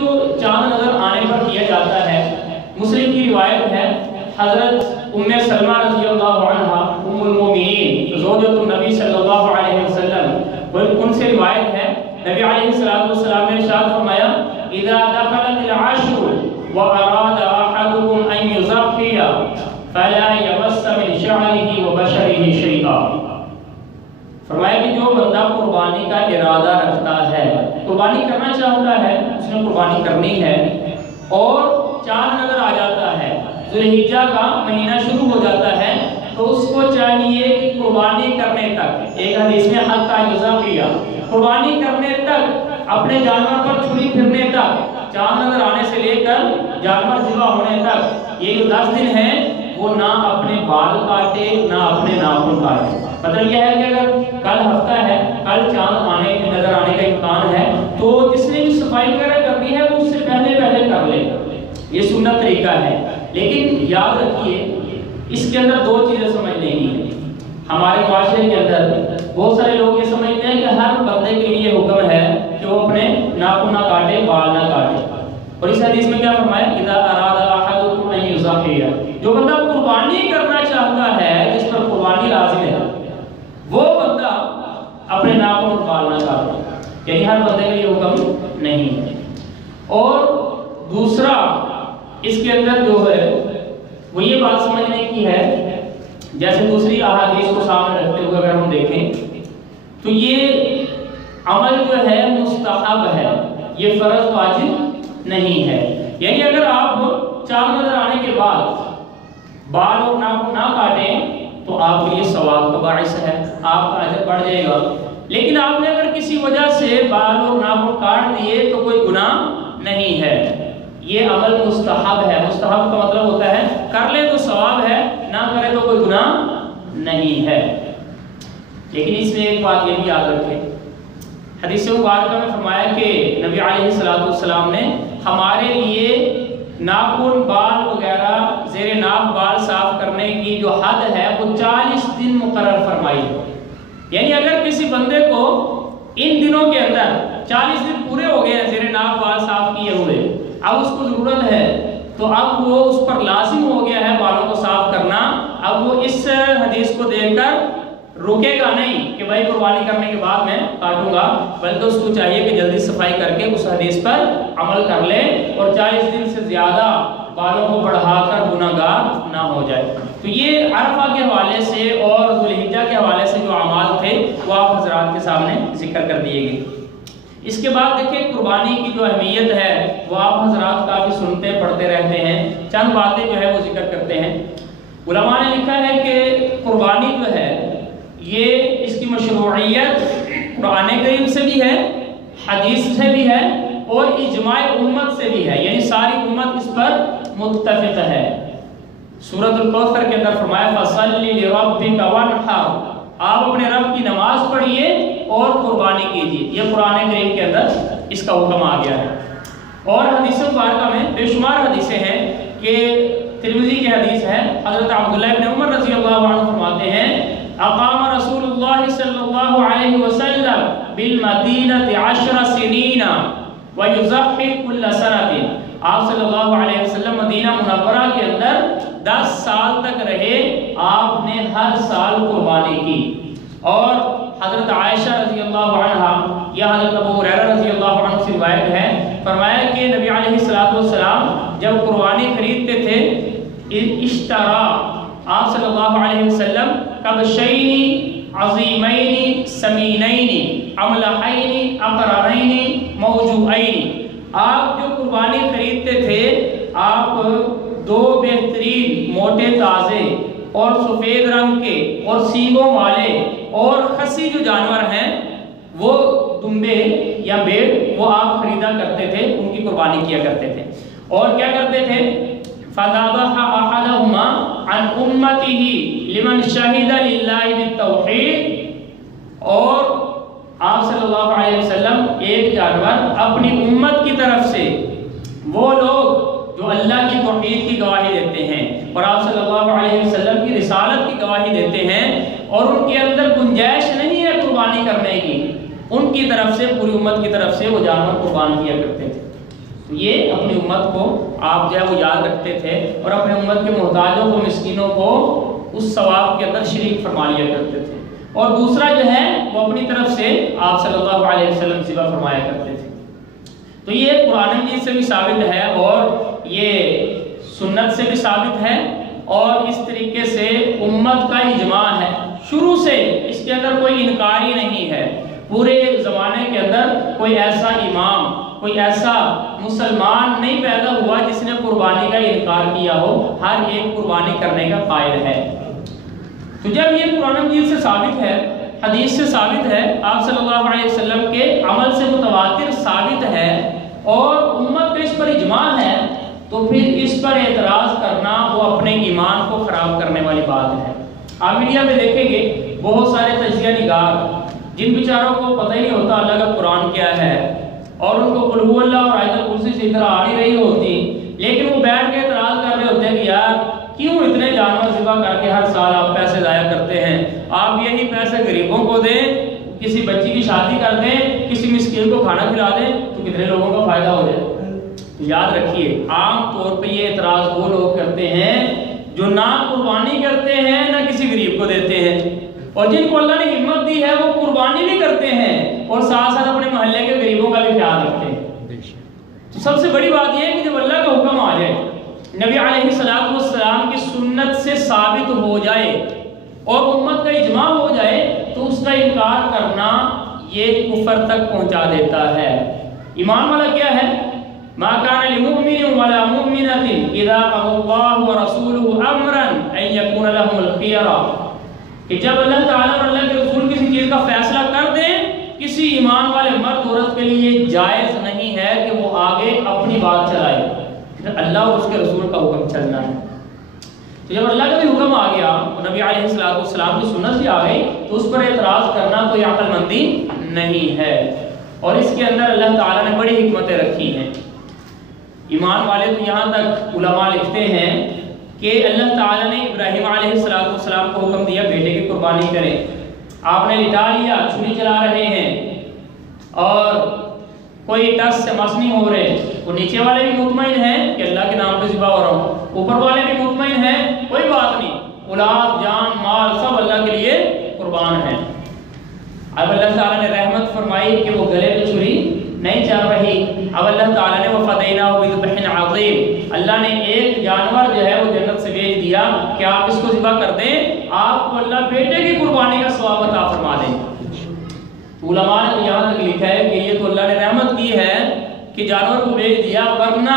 جو چاند نظر آنے پر کیا جاتا ہے، مسلم کی روایت ہے، حضرت ام سلمہ رضی اللہ عنہا ام المومنین زوجۃ النبی صلی اللہ علیہ وسلم، ان سے روایت ہے نبی علیہ السلام نے ارشاد فرمایا اذا دخلت العشر واراد احدكم ان يضحي فلا يمس من شعره وبشره شيئا، فرمایا کہ جو بندہ قربانی کا ارادہ رکھتا ہے، قربانی کرنا چاہتا ہے، اس نے قربانی کرنی ہے اور چاند نظر آ جاتا ہے، ذوالحجہ کا مہینہ شروع ہو جاتا ہے، تو اس کو چاہیے کہ قربانی کرنے تک، ایک حدیث میں حتی یضحیہ، قربانی کرنے تک، اپنے جانور پر چھری پھرنے تک، چاند نظر آنے سے لے کر جانور ذبح ہونے تک، یہ جو 10 دن ہیں وہ نہ اپنے بال کاٹے نہ اپنے ناخن کاٹے۔ مطلب یہ ہے کہ اگر کل ہفتہ ہے، کل چاند آنے نظر آنے کا امکان ہے، تو جس نے بھی صفائی وغیرہ کرنی ہے وہ اس سے پہلے کر لے، یہ سنت طریقہ ہے۔ لیکن یاد رکھیے اس کے اندر 2 چیزیں سمجھنے کی ہیں۔ ہمارے معاشرے کے اندر بہت سارے لوگ یہ سمجھتے ہیں کہ ہر بندے کے لیے حکم ہے کہ وہ اپنے ناخن نہ کاٹے، بال نہ کاٹے، اور اس حدیث میں کیا فرمایا اذا اراد احدكم ان يضحي، جو بندہ قربانی کرنا چاہتا ہے، جس پر قربانی لازم ہے، وہ بندہ اپنے ناخن اور بال نہ کاٹے، یعنی ہر بندے کے لیے حکم نہیں ہے۔ اور دوسرا اس کے اندر جو ہے وہ یہ بات سمجھنے کی ہے، جیسے دوسری احادیث کو سامنے رکھتے ہوئے اگر ہم دیکھیں تو یہ عمل جو ہے مستحب ہے، یہ فرض واجب نہیں ہے۔ یعنی اگر آپ چاند نظر آنے کے بعد بال اور ناخن نہ کاٹیں تو آپ کے لیے ثواب کا باعث ہے، آپ کا اجر بڑھ جائے گا، لیکن آپ نے اگر کسی وجہ سے بال اور ناخن کاٹ دیے تو کوئی گناہ نہیں ہے، یہ عمل مستحب ہے۔ مستحب کا مطلب ہوتا ہے کر لے تو ثواب ہے، نہ کرے تو کوئی گناہ نہیں ہے۔ لیکن اس میں ایک بات یہ بھی یاد رکھیں، حدیث مبارکہ میں فرمایا کہ نبی علیہ السلام نے ہمارے لیے ناخن، بال وغیرہ، زیر ناک بال صاف کرنے کی جو حد ہے وہ 40 دن مقرر فرمائی ہے۔ یعنی اگر کسی بندے کو ان دنوں کے اندر 40 دن پورے ہو گئے ہیں زیر ناک بال صاف کیے ہوئے، اب اس کو ضرورت ہے تو اب وہ اس پر لازم ہو گیا ہے بالوں کو صاف کرنا، اب وہ اس حدیث کو دیکھ کر رکے گا نہیں کہ بھائی قربانی کرنے کے بعد میں کاٹوں گا، بلکہ اس کو چاہیے کہ جلدی صفائی کر کے اس حدیث پر عمل کر لے اور 40 دن سے زیادہ بالوں کو بڑھا کر گناہگار نہ ہو جائے۔ تو یہ عرفہ کے حوالے سے اور ذوالحجہ کے حوالے سے جو اعمال تھے وہ آپ حضرات کے سامنے ذکر کر دیے گئے۔ اس کے بعد دیکھیں قربانی کی جو اہمیت ہے وہ آپ حضرات کافی سنتے پڑھتے رہتے ہیں، چند باتیں جو ہے وہ ذکر کرتے ہیں۔ علماء نے لکھا ہے کہ قربانی جو ہے یہ اس کی مشروعیت قرآن کریم سے بھی ہے، حدیث سے بھی ہے اور اجماع امت سے بھی ہے، یعنی ساری امت اس پر متفق ہے۔ سورۃ الکوثر کے اندر فرمایا فَصَلِّ لِرَبِّكَ وَانْحَرْ، آپ اپنے رب کی نماز پڑھیے اور قربانی کیجیے، یہ قرآن کریم کے اندر اس کا حکم آ گیا ہے۔ اور حدیث مبارکہ میں بے شمار حدیثیں ہیں کہ ترمذی کی حدیث ہے، حضرت عبداللہ بن عمر رضی اللہ عنہ فرماتے ہیں اقام رسول اللہ صلی اللہ علیہ وسلم بالمدینہ 10 سنین ویضحی کل سنۃ، آپ صلی اللہ علیہ وسلم مدینہ منورہ کے اندر 10 سال تک رہے، آپ نے ہر سال قربانی کی۔ اور حضرت عائشہ رضی اللہ عنہا یا حضرت ابو ہریرہ رضی اللہ عنہ سے روایت ہے، فرمایا کہ نبی علیہ السلام جب قربانی خریدتے تھے اشترا آپ صلی اللہ علیہ وسلم کبشین عظیمین سمینین املحین اقرنین موجوعین، آپ جو قربانی خریدتے تھے آپ 2 بہترین موٹے تازے اور سفید رنگ کے اور سینگوں والے اور خصی جو جانور ہیں وہ دمبے یا بیڑ وہ آپ خریدا کرتے تھے، ان کی قربانی کیا کرتے تھے۔ اور کیا کرتے تھے فَذَبَحَ أَحَدَهُمَا عَنْ أُمَّتِهِ لِمَنْ شَهِدَ لِلَّهِ بِالتَّوْحِيدِ، اور آپ صلی اللہ علیہ وسلم ایک جانور اپنی امت کی طرف سے، وہ لوگ جو اللہ کی توحید کی گواہی دیتے ہیں اور آپ صلی اللہ علیہ وسلم کی رسالت کی گواہی دیتے ہیں اور ان کے اندر گنجائش نہیں ہے قربانی کرنے کی، ان کی طرف سے، پوری امت کی طرف سے وہ جانور قربان کیا کرتے تھے۔ تو یہ اپنی امت کو آپ جو ہے وہ یاد رکھتے تھے اور اپنے امت کے محتاجوں کو، مسکینوں کو اس ثواب کے اندر شریک فرما لیا کرتے تھے۔ اور دوسرا جو ہے وہ اپنی طرف سے آپ صلی اللہ علیہ وسلم ذبح فرمایا کرتے تھے۔ تو یہ قرآن مجید سے بھی ثابت ہے اور یہ سنت سے بھی ثابت ہے، اور اس طریقے سے امت کا اجماع ہے، شروع سے اس کے اندر کوئی انکار ہی نہیں ہے۔ پورے زمانے کے اندر کوئی ایسا امام، کوئی ایسا مسلمان نہیں پیدا ہوا جس نے قربانی کا انکار کیا ہو، ہر ایک قربانی کرنے کا قائل ہے۔ تو جب یہ قرآن مجید سے ثابت ہے، حدیث سے ثابت ہے، آپ صلی اللہ علیہ وسلم کے عمل سے متواتر ثابت ہے اور امت کا اس پر اجماع ہے، تو پھر اس پر اعتراض کرنا وہ اپنے ایمان کو خراب کرنے والی بات ہے۔ آپ میڈیا میں دیکھیں گے بہت سارے تجزیہ نگار جن بیچاروں کو پتہ ہی نہیں ہوتا اللہ کا قرآن کیا ہے، اور ان کو قل هو اللہ اور آیت الکرسی سے ادھر آ نہیں رہی ہوتی، لیکن وہ بیٹھ کے اعتراض کر رہے ہوتے ہیں کہ یار کیوں اتنے جانور ذبح کر کے ہر سال آپ پیسے ضائع کرتے ہیں، آپ یہی پیسے غریبوں کو دیں، کسی بچی کی شادی کر دیں، کسی مسکین کو کھانا کھلا دیں تو کتنے لوگوں کا فائدہ ہو جائے۔ یاد رکھیے عام طور پہ یہ اعتراض وہ لوگ کرتے ہیں جو نہ قربانی کرتے ہیں نہ کسی غریب کو دیتے ہیں، اور جن کو اللہ نے ہمت دی ہے وہ قربانی بھی کرتے ہیں اور ساتھ ساتھ اپنے محلے کے غریبوں کا بھی خیال رکھتے ہیں۔ تو سب سے بڑی بات یہ ہے کہ جب اللہ کا حکم آ جائے، نبی علیہ السلام کی سنت سے ثابت ہو جائے اور امت کا اجماع ہو جائے تو اس کا انکار کرنا یہ کفر تک پہنچا دیتا ہے۔ ایمان والا کیا ہے؟ ما كان لمؤمن ولا مؤمنة اذا قضى الله ورسوله امرا ان يكون لهم الخيرة، کہ جب اللہ تعالیٰ اور اللہ کے رسول کسی چیز کا فیصلہ کر دیں، کسی ایمان والے مرد عورت کے لیے جائز نہیں ہے کہ وہ آگے اپنی بات چلائے، پھر اللہ اور اس کے رسول کا حکم چلنا ہے۔ تو جب اللہ کا بھی حکم آ گیا، نبی علیہ السلام کی سنت بھی آ گئی، تو اس پر اعتراض کرنا کوئی عقل مندی نہیں ہے، اور اس کے اندر اللہ تعالیٰ نے بڑی حکمتیں رکھی ہیں۔ ایمان والے تو یہاں تک علماء لکھتے ہیں کہ اللہ تعالیٰ نے ابراہیم علیہ السلام کو حکم دیا بیٹے کی قربانی کریں، آپ نے لٹا لیا، چھری چلا رہے ہیں اور کوئی ٹس سے مس نہیں ہو رہے، وہ نیچے والے بھی مطمئن ہیں کہ اللہ کے نام پہ ذبح ہو رہا ہوں، اوپر والے بھی مطمئن ہیں کوئی بات نہیں، اولاد جان مال سب اللہ کے لیے قربان ہیں۔ اب اللہ تعالیٰ نے رحمت فرمائی کہ وہ گلے پہ چھری نہیں چل رہی، اب اللہ تعالیٰ نے وَفَدَيْنَاهُ بِذِبْحٍ عَظِيمٍ، اللہ نے ایک جانور جو ہے وہ جنت سے بھیج دیا کہ آپ اس کو ذبح کر دیں، آپ کو اللہ بیٹے کی قربانی کا ثواب عطا فرما دیں۔ علماء نے یہاں تک لکھا ہے کہ یہ تو اللہ نے رحمت کی ہے کہ جانور کو بھیج دیا، ورنہ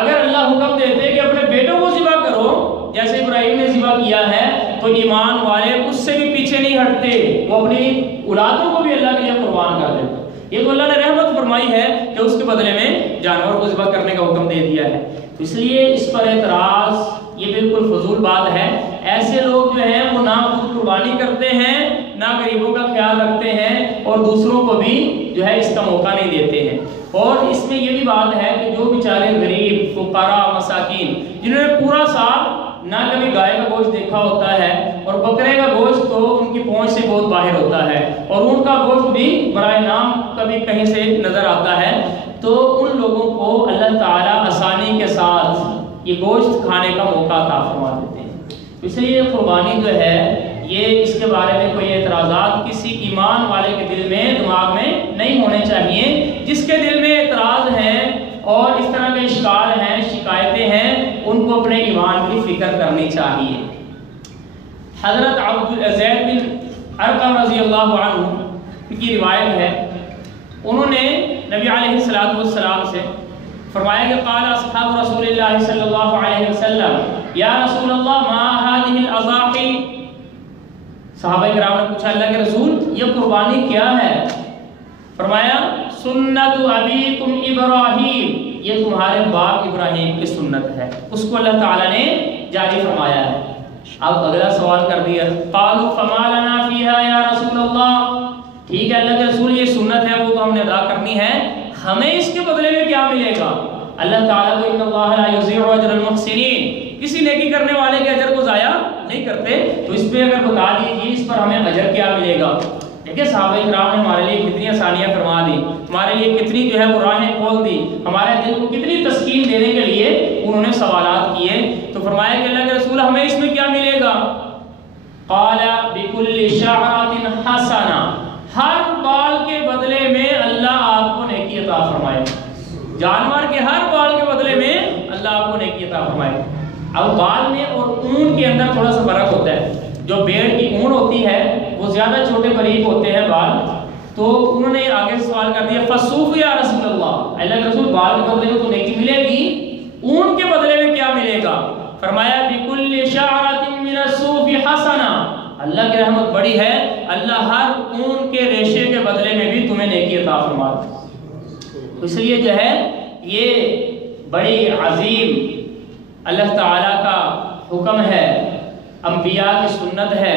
اگر اللہ حکم دیتے کہ اپنے بیٹوں کو ذبح کرو جیسے ابراہیم نے ذبح کیا ہے، تو ایمان والے اس سے بھی پیچھے نہیں ہٹتے، وہ اپنی اولادوں کو بھی اللہ کے لیے قربان کر دیتے۔ یہ تو اللہ نے رحمت فرمائی ہے کہ اس کے بدلے میں جانور کو ذبح کرنے کا حکم دے دیا ہے، تو اس لیے اس پر اعتراض یہ بالکل فضول بات ہے۔ ایسے لوگ جو ہیں وہ نہ خود قربانی کرتے ہیں، نہ غریبوں کا خیال رکھتے ہیں، اور دوسروں کو بھی جو ہے اس کا موقع نہیں دیتے ہیں۔ اور اس میں یہ بھی بات ہے کہ جو بیچارے غریب فقراء مساکین جنہوں نے پورا سال نہ کبھی گائے کا گوشت دیکھا ہوتا ہے، اور بکرے کا گوشت تو ان کی پہنچ سے بہت باہر ہوتا ہے، اور اونٹ کا گوشت بھی برائے نام کبھی کہیں سے نظر آتا ہے، تو ان لوگوں کو اللہ تعالیٰ آسانی کے ساتھ یہ گوشت کھانے کا موقع عطا فرما دیتے ہیں۔ اس لیے قربانی جو ہے یہ اس کے بارے میں کوئی اعتراضات کسی ایمان والے کے دل میں دماغ میں نہیں ہونے چاہیے۔ جس کے دل میں اعتراض ہیں اور اس طرح کے اشکال ہیں، شکایتیں ہیں، ان کو اپنے ایمان کی فکر کرنی چاہیے۔ حضرت زید بن ارقم رضی اللہ عنہ کی روایت ہے، انہوں نے نبی علیہ السلام سے فرمایا کہ قال اصحاب رسول اللہ صلی اللہ علیہ وسلم یا رسول اللہ ما هذه الاضاحی، صحابہ کرام نے پوچھا اللہ کے رسول یہ قربانی کیا ہے؟ فرمایا سنت ابیکم ابراہیم، یہ تمہارے باپ ابراہیم کی سنت ہے، اس کو اللہ تعالیٰ نے جاری فرمایا ہے۔ اب اگلا سوال کر دیا، قالوا فما لنا فیہا یا رسول اللہ، ٹھیک ہے اللہ کے رسول یہ سنت ہے وہ تو ہم نے ادا کرنی ہے، ہمیں اس کے بدلے میں کیا ملے گا؟ اللہ تعالیٰ کو ان اللہ لا یضیع اجر المحسنین، کسی نیکی کرنے والے کے اجر کو ضائع نہیں کرتے، تو اس پہ اگر بتا دیجیے اس پر ہمیں اجر کیا ملے گا۔ دیکھیں صحابہ کرام نے ہمارے لیے کتنی آسانیاں فرما دی، ہمارے لیے کتنی جو ہے وہ راہیں کھول دی، ہمارے دل کو کتنی تسکین دینے کے لیے انہوں نے سوالات کیے. تو فرمایا کہ اللہ کے رسول ہمیں اس میں کیا ملے گا؟ قال بكل شعرة حسنة، ہر بال کے بدلے میں اللہ آپ کو نیکی عطا فرمائے. جانور کے ہر بال کے بدلے میں اللہ آپ کو نیکی عطا فرمائے. اب بال میں اور اون کے اندر تھوڑا سا فرق ہوتا ہے. جو بھیڑ کی اون ہوتی ہے وہ زیادہ چھوٹے باریک ہوتے ہیں بال. تو انہوں نے آگے سوال کر دیا فسوف یا رسول اللہ، اللہ کے رسول بال کے بدلے میں تو نیکی ملے گی، اون کے بدلے میں کیا ملے گا؟ فرمایا بكل شعرة من الصوف حسنة، اللہ کی رحمت بڑی ہے، اللہ ہر اون کے ریشے کے بدلے میں بھی تمہیں نیکی عطا فرماتا ہے. اس لیے جو ہے یہ بڑی عظیم اللہ تعالیٰ کا حکم ہے، انبیاء کی سنت ہے،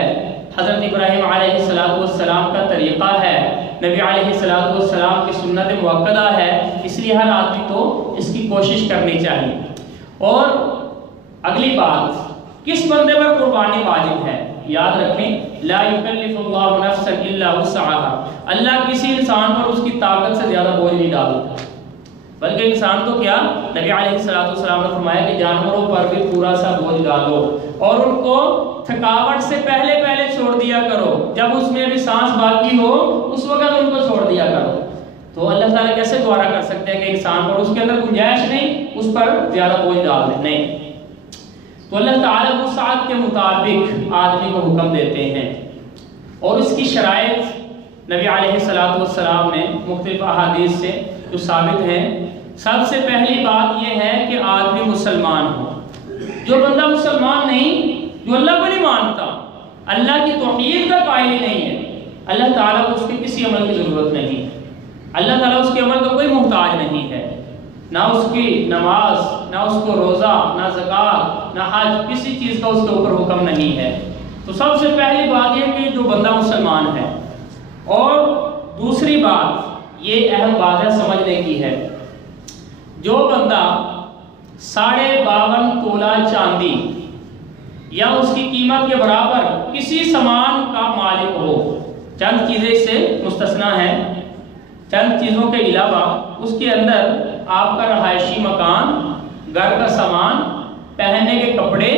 حضرت ابراہیم علیہ السلام کا طریقہ ہے، نبی علیہ السلام کی سنت موقدہ ہے. اس لیے ہر آدمی کو اس کی کوشش کرنی چاہیے. اور اگلی بات، کس بندے پر قربانی واجب ہے؟ یاد رکھیں لا یکلف اللہ نفسا الا وسعها، اللہ کسی انسان پر اس کی طاقت سے زیادہ بوجھ نہیں ڈالتا، بلکہ انسان تو کیا، نبی علیہ السلام نے فرمایا کہ جانوروں پر بھی پورا سا بوجھ ڈالو اور ان کو تھکاوٹ سے پہلے چھوڑ دیا کرو، جب اس میں بھی سانس باقی ہو اس وقت ان کو چھوڑ دیا کرو. تو اللہ تعالیٰ کیسے گوارا کر سکتے ہیں کہ انسان پر اس کے اندر گنجائش نہیں، اس پر زیادہ بوجھ ڈال دیں؟ نہیں. تو اللہ تعالیٰ وسعت کے مطابق آدمی کو حکم دیتے ہیں، اور اس کی شرائط نبی علیہ السلام نے مختلف احادیث سے جو ثابت ہیں. سب سے پہلی بات یہ ہے کہ آدمی مسلمان ہو. جو بندہ مسلمان نہیں، جو اللہ کو نہیں مانتا، اللہ کی توحید کا قائل نہیں ہے، اللہ تعالیٰ کو اس کے کسی عمل کی ضرورت نہیں، اللہ تعالیٰ اس کے عمل کا کوئی محتاج نہیں ہے، نہ اس کی نماز، نہ اس کو روزہ، نہ زکوٰۃ، نہ حج، کسی چیز کا اس کے اوپر حکم نہیں ہے. تو سب سے پہلی بات یہ کہ جو بندہ مسلمان ہے. اور دوسری بات یہ اہم بات ہے سمجھنے کی ہے، جو بندہ 52.5 تولہ چاندی یا اس کی قیمت کے برابر کسی سامان کا مالک ہو، چند چیزیں اس سے مستثنا ہیں، چند چیزوں کے علاوہ اس کے اندر آپ کا رہائشی مکان، گھر کا سامان، پہننے کے کپڑے،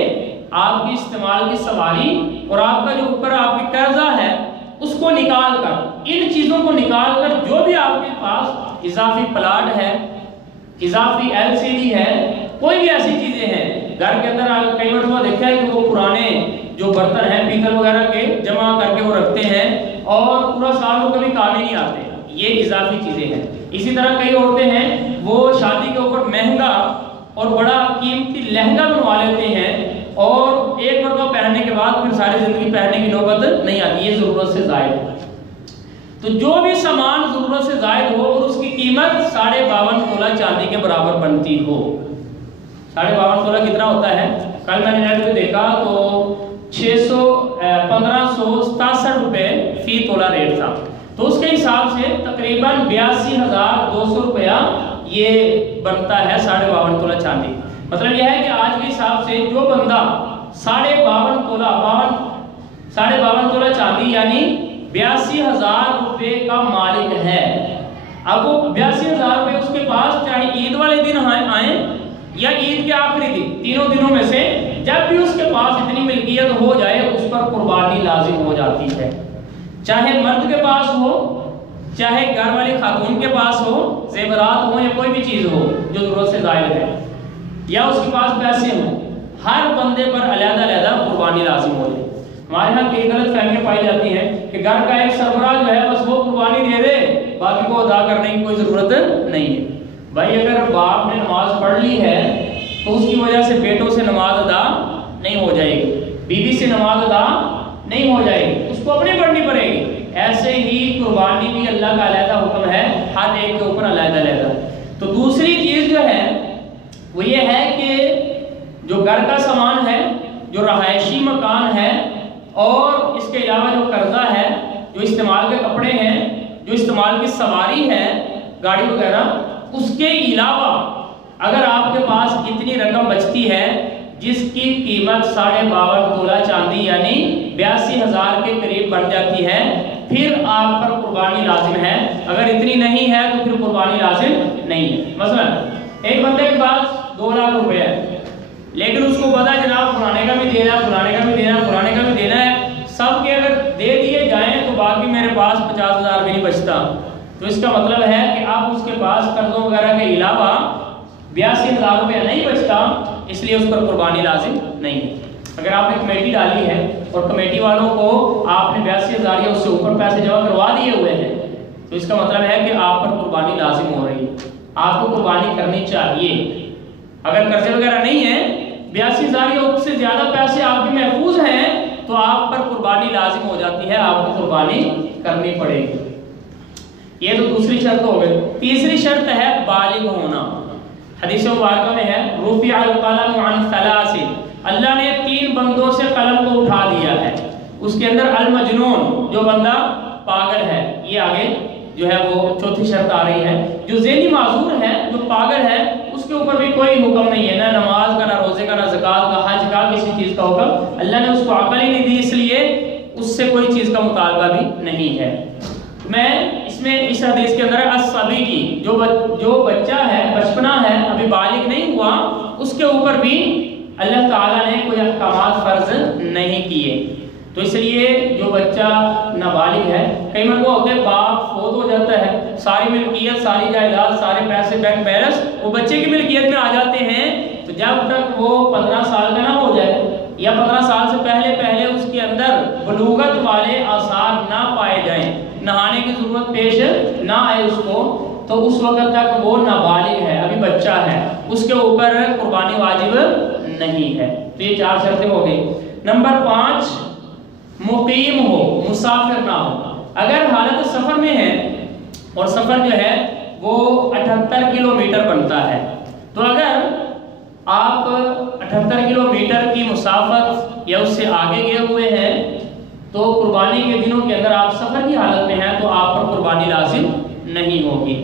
آپ کی استعمال کی سواری، اور آپ کا جو اوپر آپ کی قرضہ ہے اس کو نکال کر، ان چیزوں کو نکال کر جو بھی آپ کے پاس اضافی پلاٹ ہے، اضافی LCD ہے، کوئی بھی ایسی چیزیں ہیں گھر کے اندر. کئی مرتبہ دیکھا ہے کہ وہ پرانے جو برتن ہیں پیتل وغیرہ کے جمع کر کے وہ رکھتے ہیں اور پورا سال وہ کبھی کام ہی نہیں آتے، یہ اضافی چیزیں ہیں. اسی طرح کئی عورتیں ہیں وہ شادی کے اوپر مہنگا اور بڑا قیمتی لہنگا بنوا لیتے ہیں اور ایک مرتبہ پہننے کے بعد پھر ساری زندگی پہننے کی نوبت نہیں آتی، یہ ضرورت سے زائد ہے. تو جو بھی سامان ضرورت سے زائد ہو اور اس کی قیمت 52.5 تولہ چاندی کے برابر بنتی ہو. 52.5 تولہ کتنا ہوتا ہے؟ کل میں نے نیٹ پہ دیکھا تو 1567 روپے فی تولہ ریٹ تھا. تو اس کے حساب سے تقریباً 82,200 روپیہ یہ بنتا ہے 52.5 تولہ چاندی. مطلب یہ ہے کہ آج کے حساب سے جو بندہ 52.5 تولہ چاندی یعنی 82,000 روپے کا مالک ہے، اب وہ 82,000 روپے اس کے پاس چاہے عید والے دن آئیں یا عید کے آخری دن، تینوں دنوں میں سے جب بھی اس کے پاس اتنی ملکیت ہو جائے اس پر قربانی لازم ہو جاتی ہے. چاہے مرد کے پاس ہو، چاہے گھر والی خاتون کے پاس ہو، زیورات ہوں یا کوئی بھی چیز ہو جو ضرورت سے زائد ہے، یا اس کے پاس پیسے ہوں، ہر بندے پر علیحدہ قربانی لازم ہو جائے. ہمارے یہاں کئی غلط فہمیاں پائی جاتی ہیں کہ گھر کا ایک سربراہ جو ہے بس وہ قربانی دے دے، باقی کو ادا کرنے کی کوئی ضرورت نہیں ہے. بھائی اگر باپ نے نماز پڑھ لی ہے تو اس کی وجہ سے بیٹوں سے نماز ادا نہیں ہو جائے گی، بیوی سے نماز ادا نہیں ہو جائے گی، اس کو اپنی پڑھنی پڑے گی. ایسے ہی قربانی بھی اللہ کا علیحدہ حکم ہے، ہر ایک کے اوپر علیحدہ. تو دوسری چیز جو ہے وہ یہ ہے کہ جو گھر کا سامان ہے، جو رہائشی مکان ہے، اور اس کے علاوہ جو قرضہ ہے، جو استعمال کے کپڑے ہیں، جو استعمال کی سواری ہے، گاڑی وغیرہ، اس کے علاوہ اگر آپ کے پاس اتنی رقم بچتی ہے جس کی قیمت 52.5 تولہ چاندی یعنی 82,000 کے قریب بن جاتی ہے، پھر آپ پر قربانی لازم ہے، اگر اتنی نہیں ہے تو پھر قربانی لازم نہیں ہے۔ مثلا ایک بندے کے پاس 2 لاکھ روپے ہے، لیکن اس کو پتا جناب فلانے کا بھی دینا ہے، فلانے کا بھی دینا ہے، فلانے کا بھی دینا ہے، سب کے اگر دے دیے جائیں تو باقی میرے پاس 50,000 بھی نہیں بچتا، تو اس کا مطلب ہے کہ آپ اس کے پاس قرضوں وغیرہ کے علاوہ 82,000 روپے نہیں بچتا، اس لیے اس پر قربانی لازم نہیں ہے۔ اگر آپ نے کمیٹی ڈالی ہے اور کمیٹی والوں کو آپ نے 82,000 یا اس سے اوپر پیسے جمع کروا دیے ہوئے ہیں، تو اس کا مطلب ہے کہ آپ پر قربانی لازم ہو رہی ہے، آپ کو قربانی کرنی چاہیے۔ اگر قرضے وغیرہ نہیں ہیں، 82,000 یا اس سے زیادہ پیسے آپ کے محفوظ ہیں، تو آپ پر قربانی لازم ہو جاتی ہے، آپ کو قربانی کرنی پڑے گی۔ یہ تو دوسری شرط ہو گئی۔ تیسری شرط ہے بالغ ہونا۔ حدیث مبارکہ میں ہے رفع القلم عن 3، اللہ نے 3 بندوں سے قلم کو اٹھا دیا ہے، اس کے اندر المجنون جو بندہ پاگل ہے، یہ آگے جو ہے وہ چوتھی شرط آ رہی ہے، جو ذہنی معذور ہے، جو پاگل ہے، اس کے اوپر بھی کوئی حکم نہیں ہے، نہ نماز کا، نہ روزے کا، نہ زکوٰۃ کا، حج کا، کسی چیز کا حکم اللہ نے اس کو عقل ہی نہیں دی، اس لیے اس سے کوئی چیز کا مطالبہ بھی نہیں ہے۔ میں اس حدیث کے اندر الصبی کی جو بچہ ہے، بچپنا ہے، ابھی بالغ نہیں ہوا، اس کے اوپر بھی اللہ تعالیٰ نے کوئی احکامات فرض نہیں کیے، تو اس لیے جو بچہ نابالغ ہے، کئی مرتبہ ہوتے ہیں باپ فوت ہو جاتا ہے، ساری ملکیت، ساری جائیداد، سارے پیسے، بینک بیلنس وہ بچے کی ملکیت میں آ جاتے ہیں، تو جب تک وہ 15 سال کا نہ ہو جائے یا 15 سال سے پہلے اس کے اندر بلوغت والے آثار نہ پائے جائیں، نہانے کی ضرورت پیش نہ آئے اس کو، تو اس وقت تک وہ نابالغ ہے، ابھی بچہ ہے، اس کے اوپر قربانی واجب نہیں ہے۔ تو یہ 4 شرطیں ہو گئی۔ نمبر 5 مقیم ہو، مسافر نہ ہو۔ اگر حالت سفر میں ہے اور سفر جو ہے وہ 78 کلومیٹر بنتا ہے، تو اگر آپ 78 کلومیٹر کی مسافت یا اس سے آگے گئے ہوئے ہیں، تو قربانی کے دنوں کے اندر آپ سفر کی حالت میں ہیں تو آپ پر قربانی لازم نہیں ہوگی۔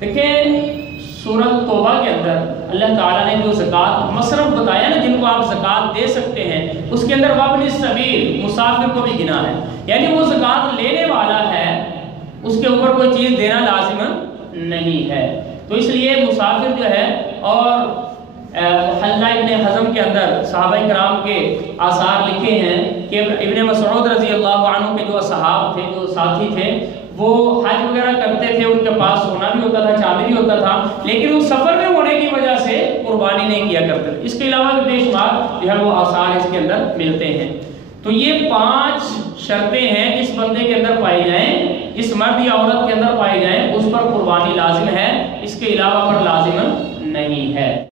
دیکھیں سورۃ توبہ کے اندر اللہ تعالیٰ نے جو زکوٰۃ مصرف بتایا نا، جن کو آپ زکوٰۃ دے سکتے ہیں، اس کے اندر وابن السبیل، مسافر کو بھی گنا ہے، یعنی وہ زکوٰۃ لینے والا ہے، اس کے اوپر کوئی چیز دینا لازم نہیں ہے، تو اس لیے مسافر جو ہے، اور محلہ ابن حزم کے اندر صحابہ کرام کے آثار لکھے ہیں کہ ابن مسعود رضی اللہ عنہ کے جو اصحاب تھے، جو ساتھی تھے، وہ حج وغیرہ کرتے تھے، ان کے پاس سونا بھی ہوتا تھا، چاندی بھی ہوتا تھا، لیکن وہ سفر میں ہونے کی وجہ سے قربانی نہیں کیا کرتے تھے۔ اس کے علاوہ بھی بے شمار جو ہے وہ آثار اس کے اندر ملتے ہیں۔ تو یہ 5 شرطیں ہیں جس بندے کے اندر پائی جائیں، جس مرد یا عورت کے اندر پائی جائیں، اس پر قربانی لازم ہے، اس کے علاوہ پر لازم نہیں ہے۔